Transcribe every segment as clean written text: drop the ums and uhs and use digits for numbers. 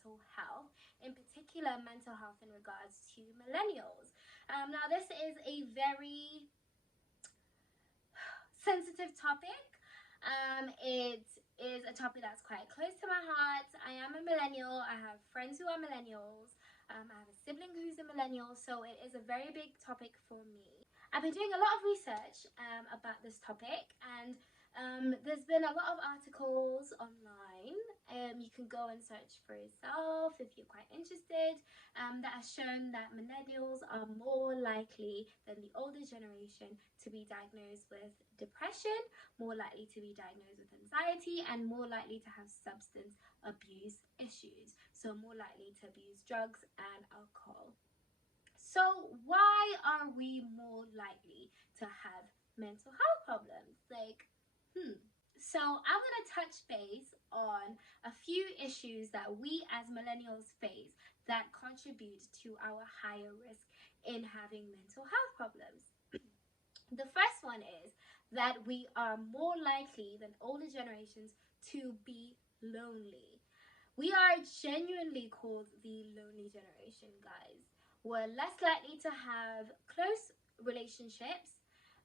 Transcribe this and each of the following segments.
mental health, in particular mental health in regards to millennials. Now this is a very sensitive topic. It is a topic that's quite close to my heart. I am a millennial. I have friends who are millennials. I have a sibling who's a millennial, so it is a very big topic for me. I've been doing a lot of research about this topic, and there's been a lot of articles online. You can go and search for yourself if you're quite interested, that has shown that millennials are more likely than the older generation to be diagnosed with depression, more likely to be diagnosed with anxiety, and more likely to have substance abuse issues. So more likely to abuse drugs and alcohol. So why are we more likely to have mental health problems? So I'm going to touch base on a few issues that we as millennials face that contribute to our higher risk in having mental health problems. The first one is that we are more likely than older generations to be lonely. We are genuinely called the lonely generation, guys. We're less likely to have close relationships.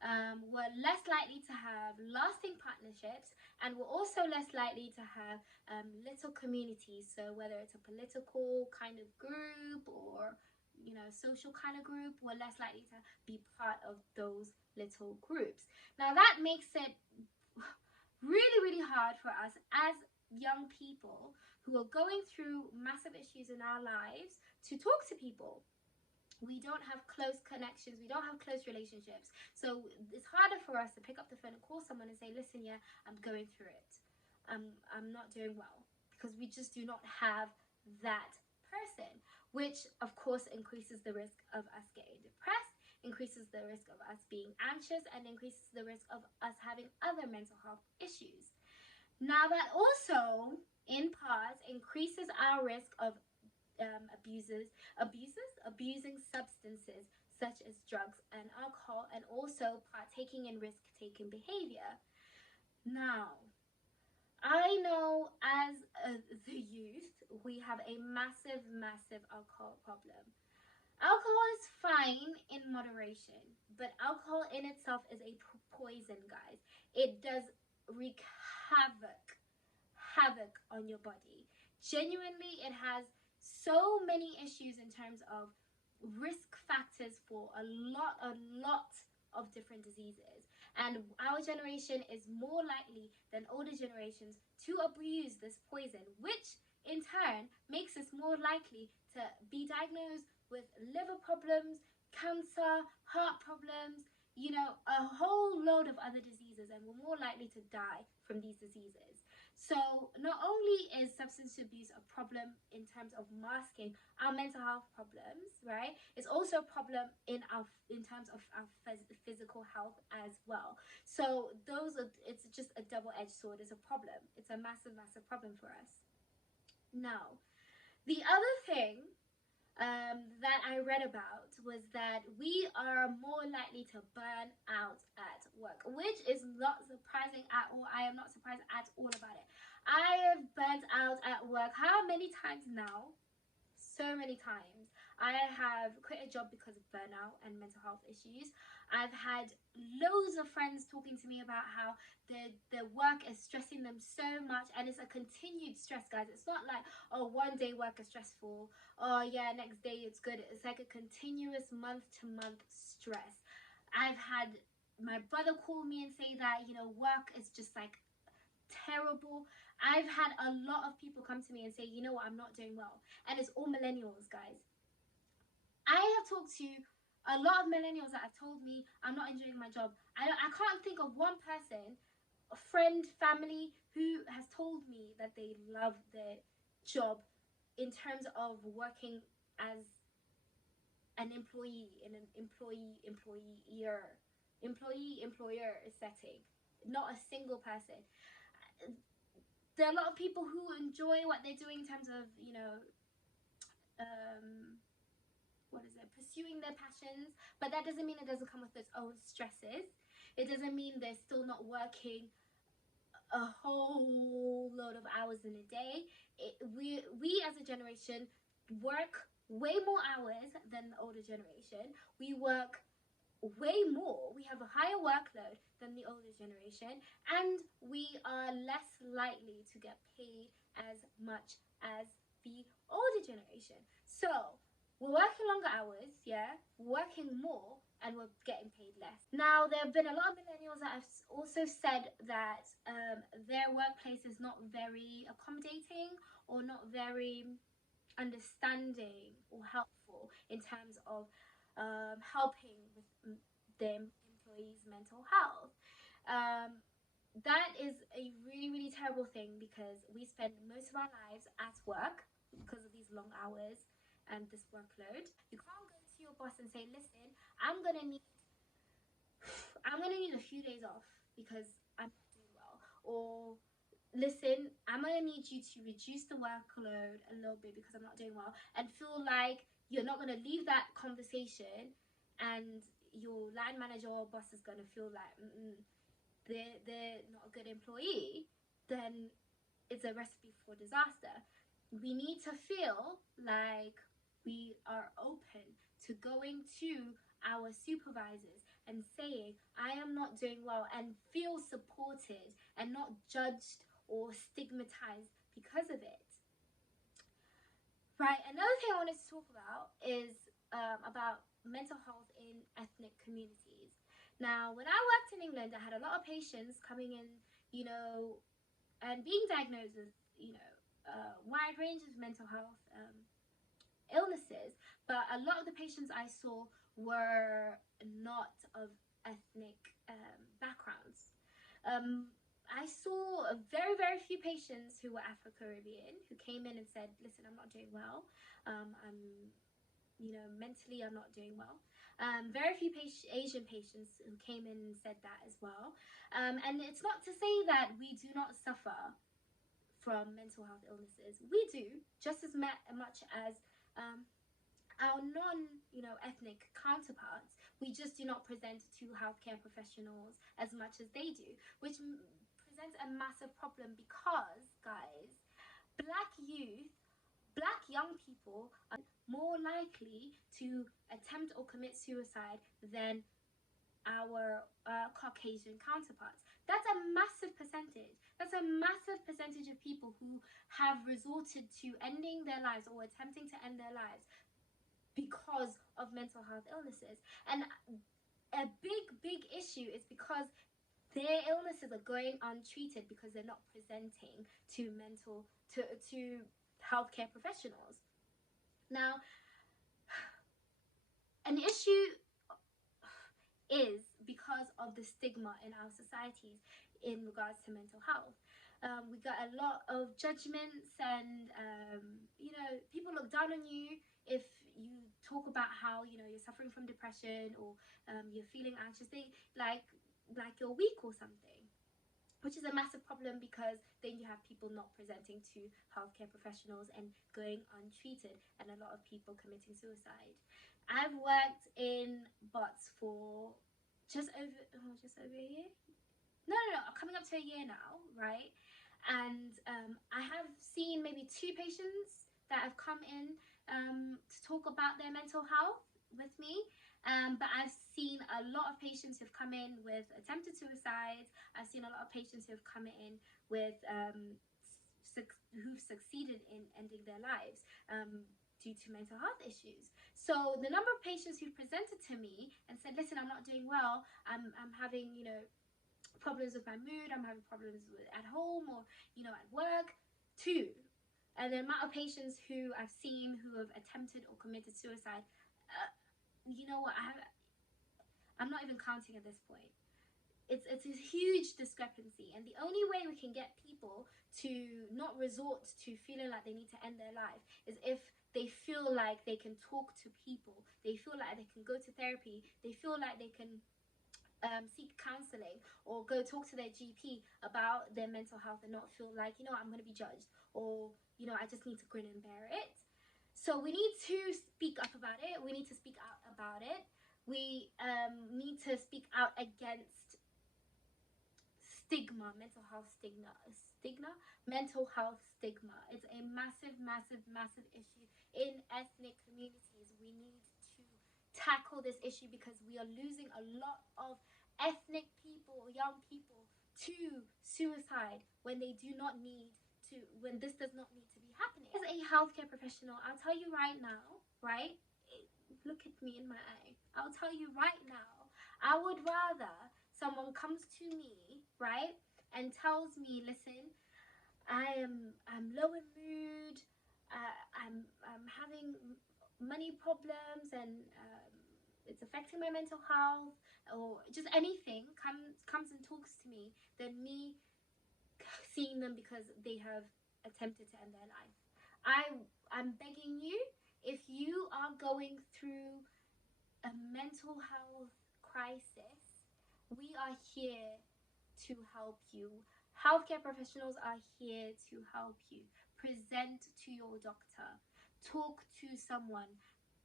We're less likely to have lasting partnerships, and we're also less likely to have little communities. So whether it's a political kind of group or social kind of group, we're less likely to be part of those little groups. Now that makes it really, really hard for us as young people who are going through massive issues in our lives to talk to people. We don't have close connections, we don't have close relationships, so it's harder for us to pick up the phone and call someone and say, listen, yeah, I'm going through it, I'm not doing well, because we just do not have that person, which of course increases the risk of us getting depressed, increases the risk of us being anxious, and increases the risk of us having other mental health issues. Now that also in part increases our risk of abusing substances such as drugs and alcohol, and also partaking in risk-taking behavior. Now, I know as the youth, we have a massive alcohol problem. Alcohol is fine in moderation, but alcohol in itself is a poison, guys. It does wreak havoc on your body. Genuinely, it has so many issues in terms of risk factors for a lot of different diseases, and our generation is more likely than older generations to abuse this poison, which in turn makes us more likely to be diagnosed with liver problems, cancer, heart problems, a whole load of other diseases, and we're more likely to die from these diseases. So not only is substance abuse a problem in terms of masking our mental health problems, right? It's also a problem in terms of our physical health as well. So it's just a double-edged sword. It's a problem. It's a massive problem for us. Now, the other thing that I read about was that we are more likely to burn out at work, which is not surprising at all. I am not surprised at all about it. I have burnt out at work how many times now? So many times. I have quit a job because of burnout and mental health issues. I've had loads of friends talking to me about how their work is stressing them so much, and it's a continued stress, guys. It's not like, oh, one day work is stressful, oh yeah, next day it's good. It's like a continuous month-to-month stress. I've had my brother call me and say that, work is just like terrible. I've had a lot of people come to me and say, you know what, I'm not doing well. And it's all millennials, guys. I have talked to a lot of millennials that have told me I'm not enjoying my job. I can't think of one person, a friend, family, who has told me that they love their job in terms of working as an employee in an employer setting. Not a single person. There are a lot of people who enjoy what they're doing in terms of, pursuing their passions, but that doesn't mean it doesn't come with its own stresses. It doesn't mean they're still not working a whole load of hours in a day. We as a generation work way more hours than the older generation. We work way more. We have a higher workload than the older generation, and we are less likely to get paid as much as the older generation. So we're working longer hours, yeah, working more, and we're getting paid less. Now, there have been a lot of millennials that have also said that their workplace is not very accommodating or not very understanding or helpful in terms of helping with their employees' mental health. Um, that is a really, really terrible thing because we spend most of our lives at work because of these long hours and this workload. You can't go to your boss and say, listen, I'm gonna need a few days off because I'm not doing well. Or listen, I'm gonna need you to reduce the workload a little bit because I'm not doing well, and feel like you're not gonna leave that conversation, and your line manager or boss is gonna feel like they're not a good employee, then it's a recipe for disaster. We need to feel like we are open to going to our supervisors and saying, I am not doing well, and feel supported and not judged or stigmatized because of it. Right, another thing I wanted to talk about is about mental health in ethnic communities. Now, when I worked in England, I had a lot of patients coming in, and being diagnosed with, a wide range of mental health illnesses, but a lot of the patients I saw were not of ethnic backgrounds. I saw very, very few patients who were Afro-Caribbean who came in and said, listen, I'm not doing well. Mentally I'm not doing well. Very few Asian patients who came in and said that as well. And it's not to say that we do not suffer from mental health illnesses. We do, just as much as our ethnic counterparts. We just do not present to healthcare professionals as much as they do, which presents a massive problem because, guys, black young people are more likely to attempt or commit suicide than our Caucasian counterparts. That's a massive percentage. That's a massive percentage of people who have resorted to ending their lives or attempting to end their lives because of mental health illnesses. And a big issue is because their illnesses are going untreated because they're not presenting to healthcare professionals. Now, an issue is because of the stigma in our societies in regards to mental health. We got a lot of judgments, and people look down on you if you talk about how you're suffering from depression, or you're feeling anxious. They like you're weak or something, which is a massive problem because then you have people not presenting to healthcare professionals and going untreated, and a lot of people committing suicide. I've worked in Bots for just over a year. No, coming up to a year now, right? And I have seen maybe 2 patients that have come in to talk about their mental health with me. But I've seen a lot of patients who've come in with attempted suicides. I've seen a lot of patients who've come in with who've succeeded in ending their lives due to mental health issues. So the number of patients who presented to me and said, listen, I'm not doing well, I'm having problems with my mood, I'm having problems at home or at work too. And the amount of patients who I've seen who have attempted or committed suicide, I'm not even counting at this point. It's a huge discrepancy, and the only way we can get people to not resort to feeling like they need to end their life is if they feel like they can talk to people, they feel like they can go to therapy, they feel like they can seek counseling or go talk to their GP about their mental health and not feel like, I'm going to be judged, or, I just need to grin and bear it. So we need to speak up about it. We need to speak out about it. We need to speak out against stigma, mental health mental health stigma. It's a massive, massive, massive issue in ethnic communities. We need to tackle this issue because we are losing a lot of ethnic people, young people, to suicide when they do not need to, when this does not need to be happening. As a healthcare professional, I'll tell you right now, right? Look at me in my eye. I'll tell you right now, I would rather someone comes to me, right, and tells me, listen, I'm low in mood, I'm having money problems, and it's affecting my mental health, or just anything comes and talks to me, than me seeing them because they have attempted to end their life. I'm begging you, if you are going through a mental health crisis, we are here to help you. Healthcare professionals are here to help you. Present to your doctor. Talk to someone.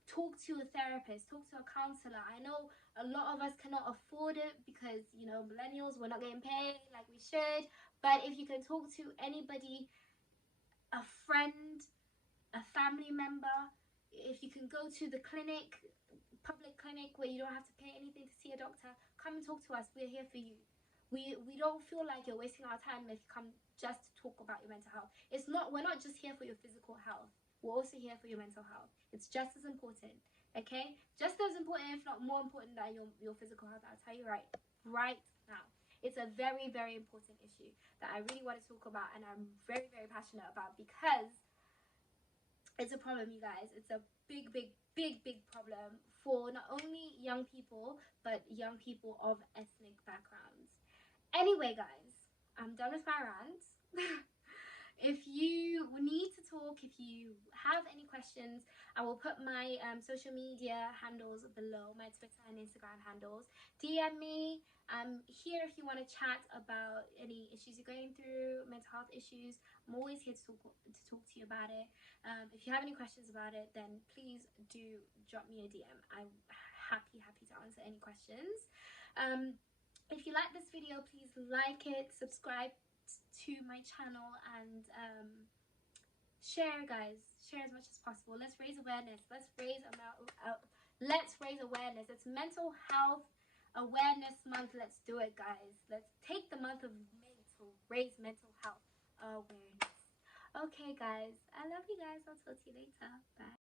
Talk to a therapist. Talk to a counselor. I know a lot of us cannot afford it because, you know, millennials, we're not getting paid like we should. But if you can talk to anybody, a friend, a family member, if you can go to the clinic, public clinic where you don't have to pay anything to see a doctor, come and talk to us. We're here for you. We don't feel like you're wasting our time if you come just to talk about your mental health. We're not just here for your physical health. We're also here for your mental health. It's just as important, okay? Just as important, if not more important than your physical health. I'll tell you right now. It's a very, very important issue that I really want to talk about, and I'm very, very passionate about, because it's a problem, you guys. It's a big, big, big, big problem for not only young people, but young people of ethnic backgrounds. Anyway, guys, I'm done with my rant. If you need to talk, if you have any questions, I will put my social media handles below, my Twitter and Instagram handles. DM me. I'm here if you want to chat about any issues you're going through, mental health issues. I'm always here to talk to you about it. If you have any questions about it, then please do drop me a DM. I'm happy to answer any questions. If you like this video, please like it, subscribe to my channel, and share, guys. Share as much as possible. Let's raise awareness. Let's raise awareness. It's Mental Health Awareness Month. Let's do it, guys. Let's take the month of May to raise mental health awareness. Okay, guys. I love you guys. I'll talk to you later. Bye.